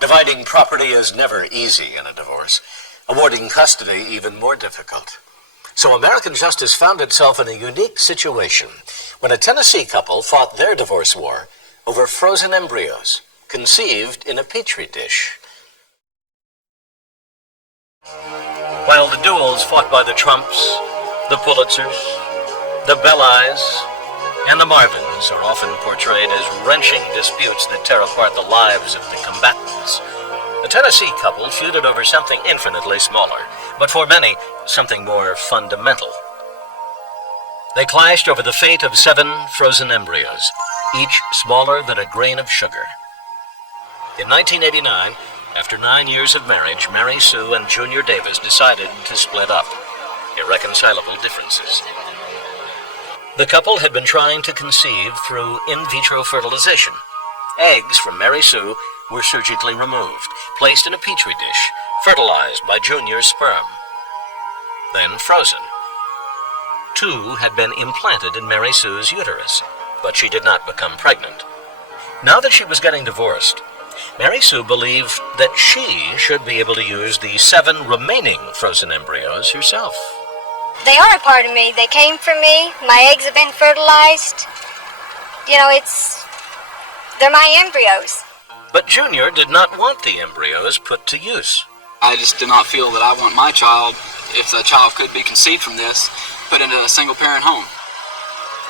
Dividing property is never easy in a divorce. Awarding custody even more difficult. So American justice found itself in a unique situation when a Tennessee couple fought their divorce war over frozen embryos conceived in a petri dish. While the duels fought by the Trumps, the Pulitzers, the Bellis, and the Marvins are often portrayed as wrenching disputes that tear apart the lives of the combatants, the Tennessee couple feuded over something infinitely smaller, but for many, something more fundamental. They clashed over the fate of 7 frozen embryos, each smaller than a grain of sugar. In 1989, after 9 years of marriage, Mary Sue and Junior Davis decided to split up. Irreconcilable differences. The couple had been trying to conceive through in vitro fertilization. Eggs from Mary Sue were surgically removed, placed in a petri dish, fertilized by Junior's sperm, then frozen. 2 had been implanted in Mary Sue's uterus, but she did not become pregnant. Now that she was getting divorced, Mary Sue believed that she should be able to use the 7 remaining frozen embryos herself. They are a part of me. They came from me. My eggs have been fertilized. You know, they're my embryos. But Junior did not want the embryos put to use. I just do not feel that I want my child, if the child could be conceived from this, put into a single-parent home.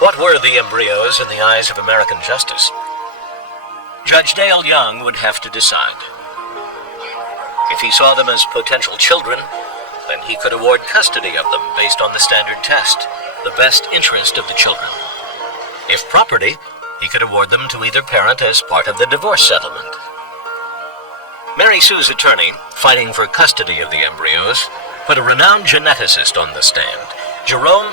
What were the embryos in the eyes of American justice? Judge Dale Young would have to decide. If he saw them as potential children, then he could award custody of them based on the standard test, the best interest of the children. If property, he could award them to either parent as part of the divorce settlement. Mary Sue's attorney, fighting for custody of the embryos, put a renowned geneticist on the stand, JEROME,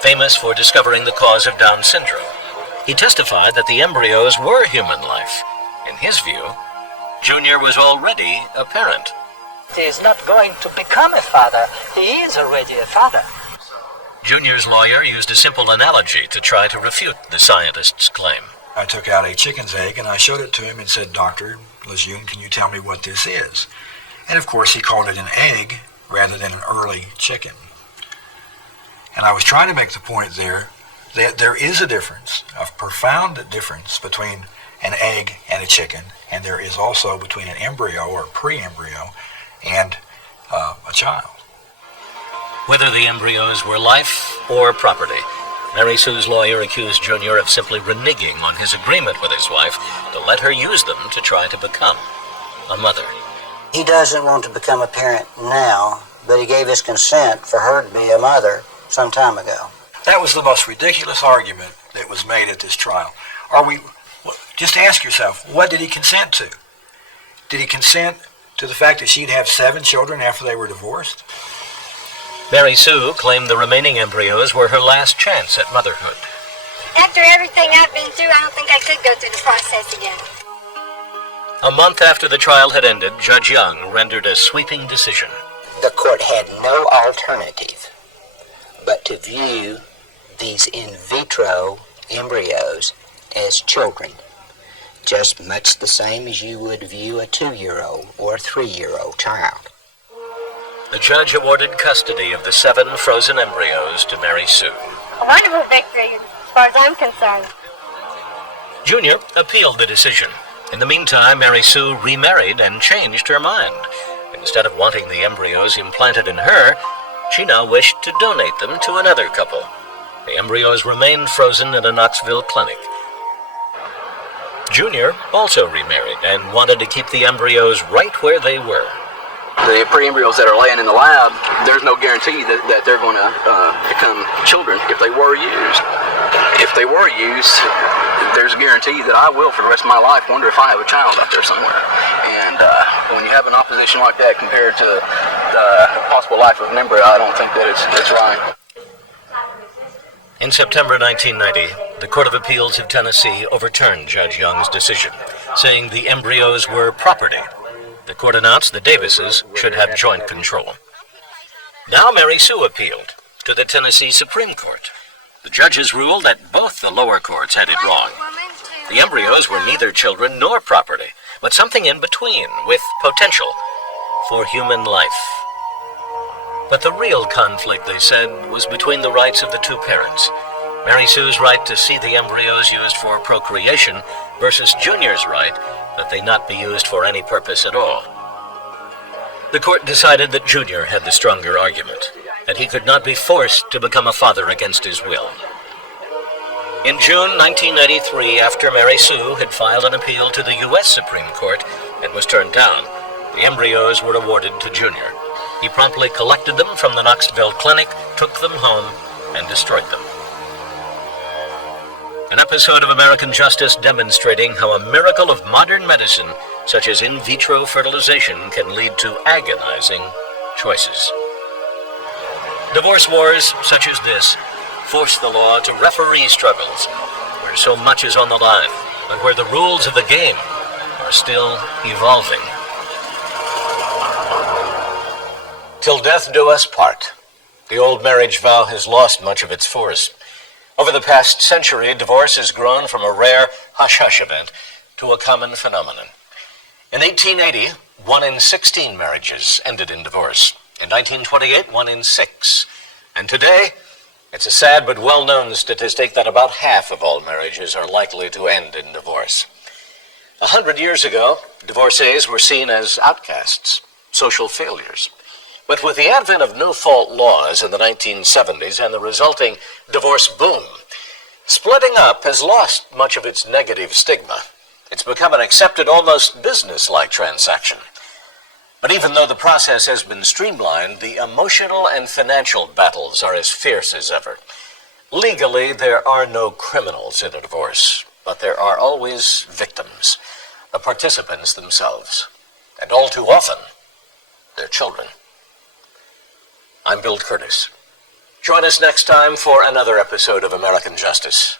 famous for discovering the cause of Down syndrome. He testified that the embryos were human life. In his view, Junior was already a parent. He is not going to become a father. He is already a father. Junior's lawyer used a simple analogy to try to refute the scientist's claim. I took out a chicken's egg and I showed it to him and said, Dr. LeJeune, can you tell me what this is? And of course he called it an egg rather than an early chicken. And I was trying to make the point there that there is a difference, a profound difference between an egg and a chicken, and there is also between an embryo or pre-embryo and a child. Whether the embryos were life or property, Mary Sue's lawyer accused Junior of simply reneging on his agreement with his wife to let her use them to try to become a mother. He doesn't want to become a parent now, but he gave his consent for her to be a mother some time ago. That was the most ridiculous argument that was made at this trial. Just ask yourself, what did he consent to? Did he consent to the fact that she'd have 7 children after they were divorced? Mary Sue claimed the remaining embryos were her last chance at motherhood. After everything I've been through, I don't think I could go through the process again. A month after the trial had ended, Judge Young rendered a sweeping decision. The court had no alternative but to view these in vitro embryos as children, just much the same as you would view a 2-year-old or a 3-year-old child. The judge awarded custody of the 7 frozen embryos to Mary Sue. A wonderful victory, as far as I'm concerned. Junior appealed the decision. In the meantime, Mary Sue remarried and changed her mind. Instead of wanting the embryos implanted in her, she now wished to donate them to another couple. The embryos remained frozen at a Knoxville clinic. Junior also remarried and wanted to keep the embryos right where they were. The pre-embryos that are laying in the lab, there's no guarantee that they're going to become children if they were used. If they were used, there's a guarantee that I will, for the rest of my life, wonder if I have a child out there somewhere. And when you have an opposition like that compared to the possible life of an embryo, I don't think that it's right. In September 1990, the Court of Appeals of Tennessee overturned Judge Young's decision, saying the embryos were property. The court announced the Davises should have joint control. Now Mary Sue appealed to the Tennessee Supreme Court. The judges ruled that both the lower courts had it wrong. The embryos were neither children nor property, but something in between, with potential for human life. But the real conflict, they said, was between the rights of the two parents. Mary Sue's right to see the embryos used for procreation versus Junior's right that they not be used for any purpose at all. The court decided that Junior had the stronger argument, that he could not be forced to become a father against his will. In June 1993, after Mary Sue had filed an appeal to the U.S. Supreme Court and was turned down, the embryos were awarded to Junior. He promptly collected them from the Knoxville clinic, took them home, and destroyed them. An episode of American Justice demonstrating how a miracle of modern medicine, such as in vitro fertilization, can lead to agonizing choices. Divorce wars such as this force the law to referee struggles where so much is on the line, but where the rules of the game are still evolving. Till death do us part. The old marriage vow has lost much of its force. Over the past century, divorce has grown from a rare hush-hush event to a common phenomenon. In 1880, 1 in 16 marriages ended in divorce. In 1928, 1 in 6. And today, it's a sad but well-known statistic that about half of all marriages are likely to end in divorce. 100 years ago, divorcees were seen as outcasts, social failures. But with the advent of no-fault laws in the 1970s and the resulting divorce boom, splitting up has lost much of its negative stigma. It's become an accepted, almost business-like transaction. But even though the process has been streamlined, the emotional and financial battles are as fierce as ever. Legally, there are no criminals in a divorce, but there are always victims, the participants themselves, and all too often, their children. I'm Bill Curtis. Join us next time for another episode of American Justice.